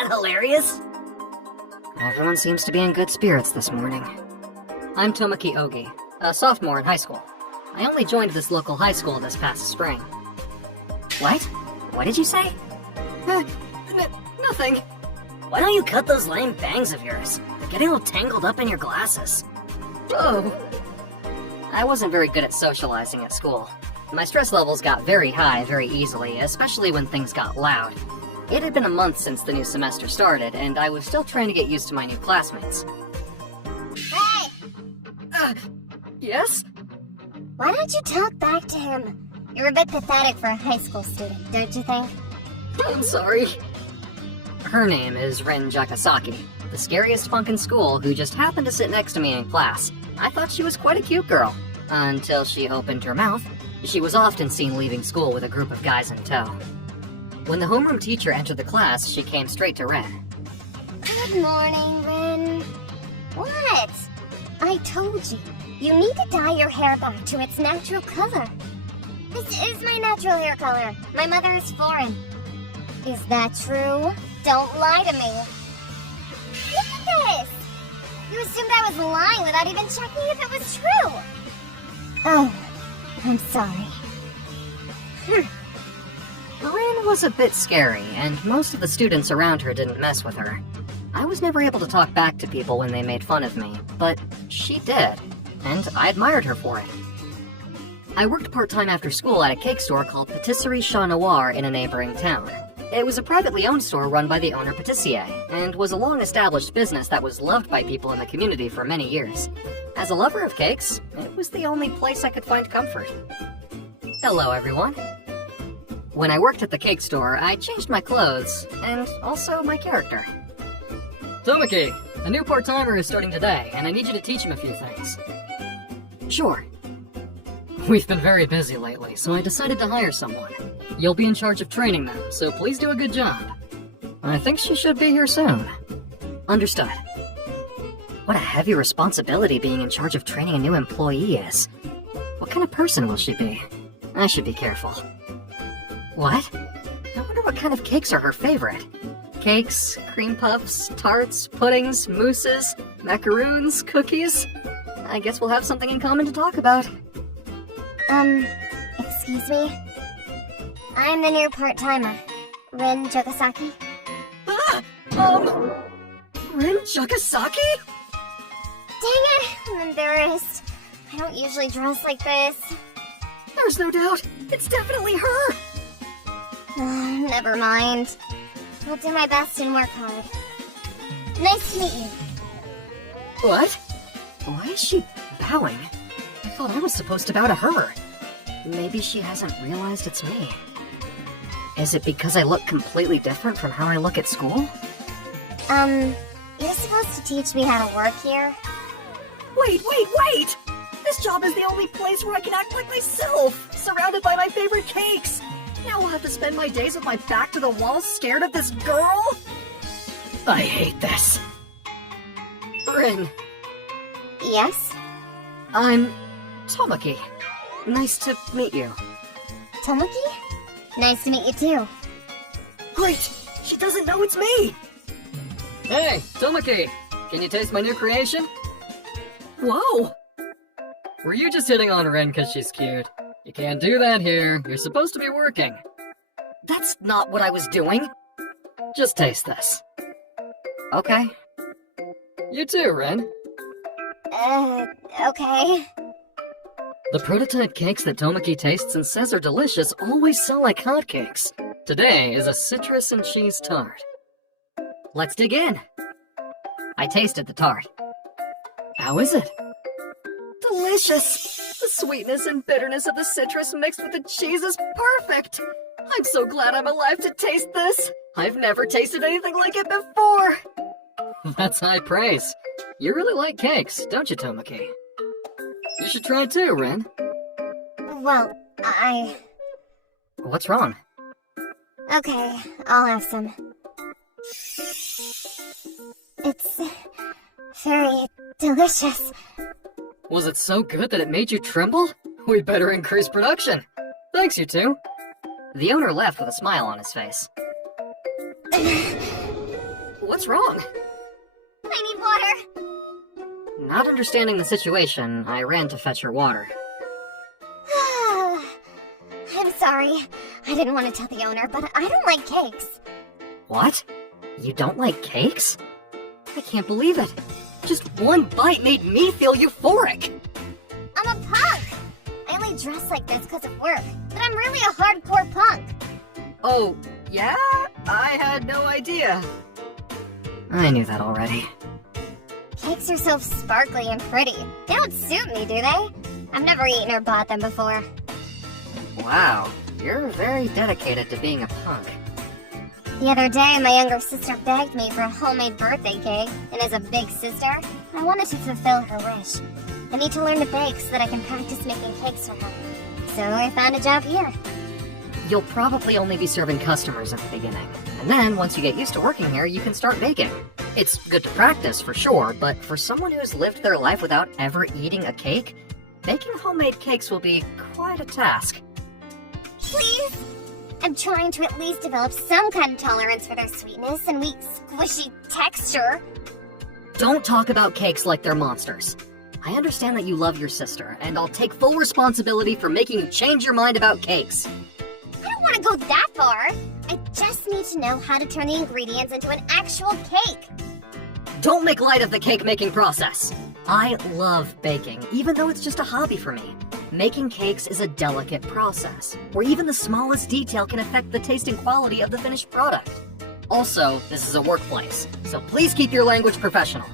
that hilarious? Everyone seems to be in good spirits this morning. I'm Tomoki Ogi, a sophomore in high school. I only joined this local high school this past spring. What? What did you say? Nothing. Why don't you cut those lame bangs of yours? They're getting all tangled up in your glasses. Oh. I wasn't very good at socializing at school. My stress levels got very high very easily, especially when things got loud. It had been a month since the new semester started, and I was still trying to get used to my new classmates. Hey! Yes? Why don't you talk back to him? You're a bit pathetic for a high school student, don't you think? I'm sorry. Her name is Rin Jakasaki, the scariest punk in school who just happened to sit next to me in class. I thought she was quite a cute girl, until she opened her mouth. She was often seen leaving school with a group of guys in tow. When the homeroom teacher entered the class, she came straight to Rin. Good morning, Rin. What? I told you, you need to dye your hair back to its natural color. This is my natural hair color. My mother is foreign. Is that true? Don't lie to me. Look at this! You assumed I was lying without even checking if it was true. Oh, I'm sorry. Rin was a bit scary, and most of the students around her didn't mess with her. I was never able to talk back to people when they made fun of me, but she did, and I admired her for it. I worked part-time after school at a cake store called Patisserie Chat Noir in a neighboring town. It was a privately owned store run by the owner Patissier, and was a long-established business that was loved by people in the community for many years. As a lover of cakes, it was the only place I could find comfort. Hello, everyone. When I worked at the cake store, I changed my clothes, and also my character. Tomoki, a new part-timer is starting today, and I need you to teach him a few things. Sure. We've been very busy lately, so I decided to hire someone. You'll be in charge of training them, so please do a good job. I think she should be here soon. Understood. What a heavy responsibility being in charge of training a new employee is. What kind of person will she be? I should be careful. What? I wonder what kind of cakes are her favorite. Cakes, cream puffs, tarts, puddings, mousses, macaroons, cookies. I guess we'll have something in common to talk about. Excuse me? I'm the new part-timer, Rin Jakasaki. Rin Jakasaki? Dang it, I'm embarrassed. I don't usually dress like this. There's no doubt. It's definitely her. Never mind. I'll do my best and work hard. Nice to meet you. What? Why is she bowing? I thought I was supposed to bow to her. Maybe she hasn't realized it's me. Is it because I look completely different from how I look at school? You're supposed to teach me how to work here? Wait! This job is the only place where I can act like myself, surrounded by my favorite cakes. Now I'll have to spend my days with my back to the wall, scared of this girl? I hate this. Rin. Yes? I'm Tomoki. Nice to meet you. Tomoki? Nice to meet you too. Wait, she doesn't know it's me! Hey, Tomoki! Can you taste my new creation? Whoa! Were you just hitting on Rin because she's cute? You can't do that here. You're supposed to be working. That's not what I was doing. Just taste this. Okay. You too, Rin. Okay. The prototype cakes that Tomoki tastes and says are delicious always sell like hotcakes. Today is a citrus and cheese tart. Let's dig in. I tasted the tart. How is it? Delicious! The sweetness and bitterness of the citrus mixed with the cheese is perfect! I'm so glad I'm alive to taste this! I've never tasted anything like it before! That's high praise. You really like cakes, don't you, Tomoki? You should try it too, Rin. Well, What's wrong? Okay, I'll have some. It's very delicious. Was it so good that it made you tremble? We better increase production. Thanks, you two. The owner left with a smile on his face. What's wrong? I need water. Not understanding the situation, I ran to fetch her water. I'm sorry. I didn't want to tell the owner, but I don't like cakes. What? You don't like cakes? I can't believe it. Just one bite made me feel euphoric. I'm a punk. I only dress like this because of work, but I'm really a hardcore punk. Oh, yeah? I had no idea. I knew that already. Cakes are so sparkly and pretty. They don't suit me, do they? I've never eaten or bought them before. Wow, you're very dedicated to being a punk. The other day, my younger sister begged me for a homemade birthday cake, and as a big sister, I wanted to fulfill her wish. I need to learn to bake so that I can practice making cakes for her. So I found a job here. You'll probably only be serving customers at the beginning. And then, once you get used to working here, you can start baking. It's good to practice, for sure, but for someone who's lived their life without ever eating a cake, baking homemade cakes will be quite a task. Please? I'm trying to at least develop some kind of tolerance for their sweetness and weak, squishy texture. Don't talk about cakes like they're monsters. I understand that you love your sister, and I'll take full responsibility for making you change your mind about cakes. I don't want to go that far. I just need to know how to turn the ingredients into an actual cake. Don't make light of the cake-making process. I love baking, even though it's just a hobby for me. Making cakes is a delicate process, where even the smallest detail can affect the taste and quality of the finished product. Also, this is a workplace, so please keep your language professional.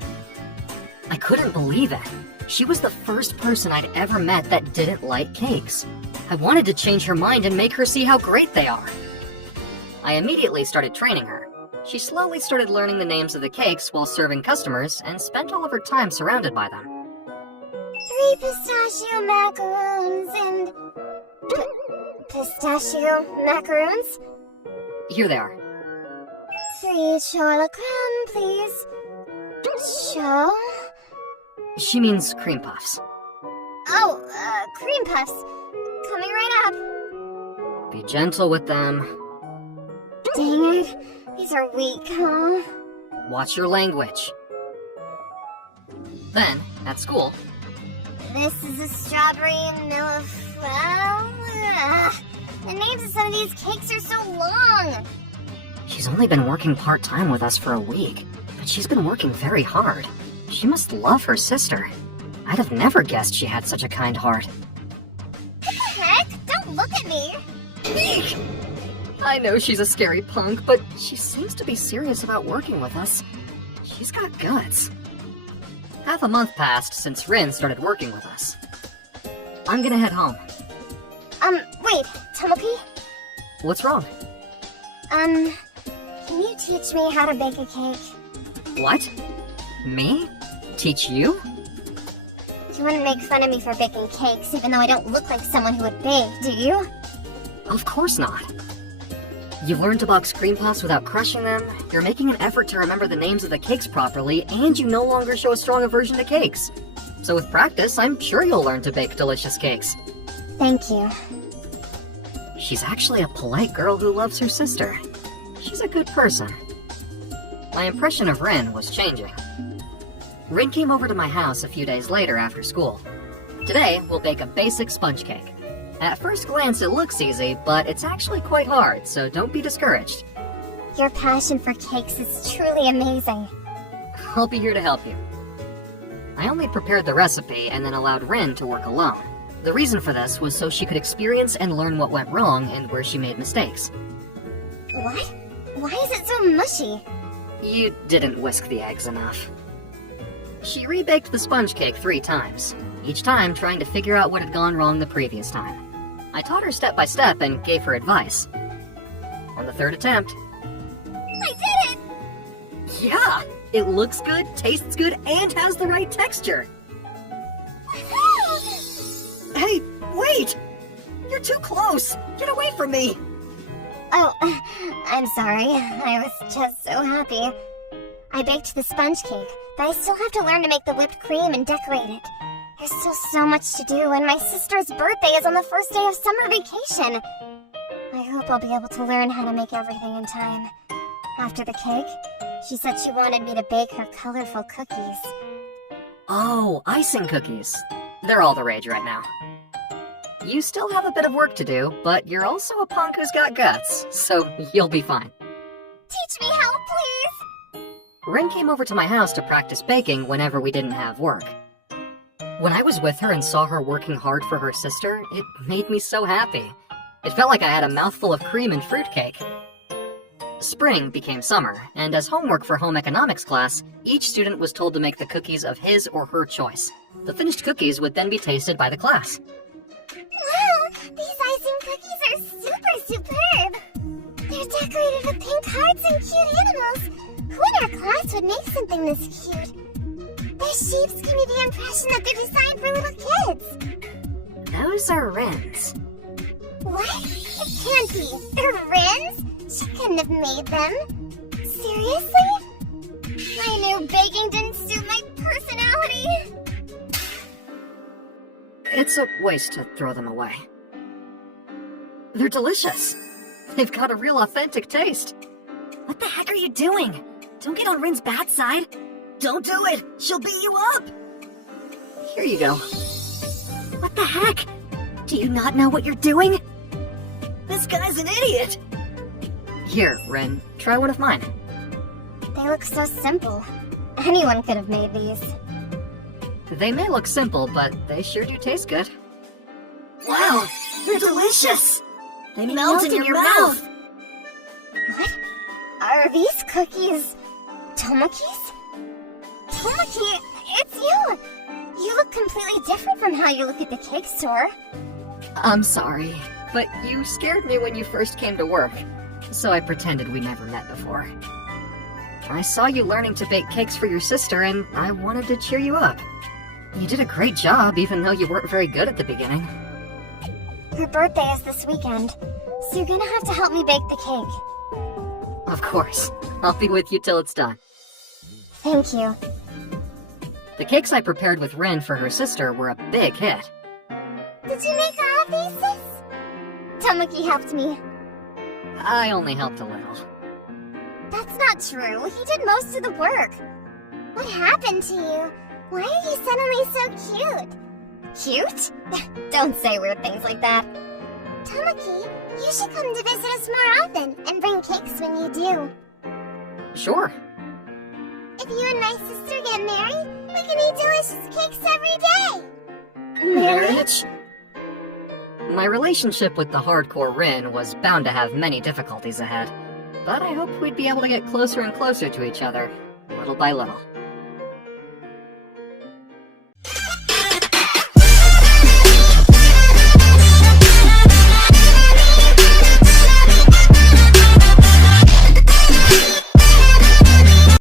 I couldn't believe it. She was the first person I'd ever met that didn't like cakes. I wanted to change her mind and make her see how great they are. I immediately started training her. She slowly started learning the names of the cakes while serving customers and spent all of her time surrounded by them. 3 pistachio macaroons and... pistachio macaroons? Here they are. 3 chocolate creme, please. Cho? She means cream puffs. Oh, cream puffs. Coming right up. Be gentle with them. Dang it. These are weak, huh? Watch your language. Then, at school... This is a strawberry millefleur. The names of some of these cakes are so long. She's only been working part-time with us for a week, but she's been working very hard. She must love her sister. I'd have never guessed she had such a kind heart. What the heck? Don't look at me. Eek! I know she's a scary punk, but she seems to be serious about working with us. She's got guts. Half a month passed since Rin started working with us. I'm gonna head home. Wait, Tomoki? What's wrong? Can you teach me how to bake a cake? What? Me? Teach you? You wouldn't make fun of me for baking cakes, even though I don't look like someone who would bake, do you? Of course not. You've learned to box cream puffs without crushing them, you're making an effort to remember the names of the cakes properly, and you no longer show a strong aversion to cakes. So with practice, I'm sure you'll learn to bake delicious cakes. Thank you. She's actually a polite girl who loves her sister. She's a good person. My impression of Rin was changing. Rin came over to my house a few days later after school. Today, we'll bake a basic sponge cake. At first glance, it looks easy, but it's actually quite hard, so don't be discouraged. Your passion for cakes is truly amazing. I'll be here to help you. I only prepared the recipe and then allowed Rin to work alone. The reason for this was so she could experience and learn what went wrong and where she made mistakes. What? Why is it so mushy? You didn't whisk the eggs enough. She rebaked the sponge cake 3 times, each time trying to figure out what had gone wrong the previous time. I taught her step by step and gave her advice. On the 3rd attempt... I did it! Yeah! It looks good, tastes good, and has the right texture! Hey, wait! You're too close! Get away from me! Oh, I'm sorry. I was just so happy. I baked the sponge cake, but I still have to learn to make the whipped cream and decorate it. There's still so much to do, and my sister's birthday is on the first day of summer vacation. I hope I'll be able to learn how to make everything in time. After the cake, She said she wanted me to bake her colorful cookies. Oh, icing cookies. They're all the rage right now. You still have a bit of work to do, but you're also a punk who's got guts, so you'll be fine. Teach me how, please! Rin came over to my house to practice baking whenever we didn't have work. When I was with her and saw her working hard for her sister, it made me so happy. It felt like I had a mouthful of cream and fruitcake. Spring became summer, and as homework for home economics class, each student was told to make the cookies of his or her choice. The finished cookies would then be tasted by the class. Wow, these icing cookies are superb! They're decorated with pink hearts and cute animals. Who in our class would make something this cute? Their shapes give me the impression that they're designed for little kids. Those are Rin's. What? It can't be. They're Rin's? She couldn't have made them. Seriously? I knew baking didn't suit my personality. It's a waste to throw them away. They're delicious. They've got a real authentic taste. What the heck are you doing? Don't get on Rin's bad side. Don't do it. She'll beat you up. Here you go. What the heck? Do you not know what you're doing? This guy's an idiot. Here, Rin, try one of mine. They look so simple. Anyone could have made these. They may look simple, but they sure do taste good. Wow, they're delicious. They melt in your mouth. What? Are these cookies Tomoki's? Tomoki, it's you! You look completely different from how you look at the cake store. I'm sorry, but you scared me when you first came to work, so I pretended we never met before. I saw you learning to bake cakes for your sister, and I wanted to cheer you up. You did a great job, even though you weren't very good at the beginning. Her birthday is this weekend, so you're gonna have to help me bake the cake. Of course. I'll be with you till it's done. Thank you. The cakes I prepared with Rin for her sister were a big hit. Did you make all of these, sis? Tomoki helped me. I only helped a little. That's not true. He did most of the work. What happened to you? Why are you suddenly so cute? Cute? Don't say weird things like that. Tomoki, you should come to visit us more often and bring cakes when you do. Sure. If you and my sister get married, we can eat delicious cakes every day. Marriage? My relationship with the hardcore Rin was bound to have many difficulties ahead, but I hoped we'd be able to get closer and closer to each other, little by little.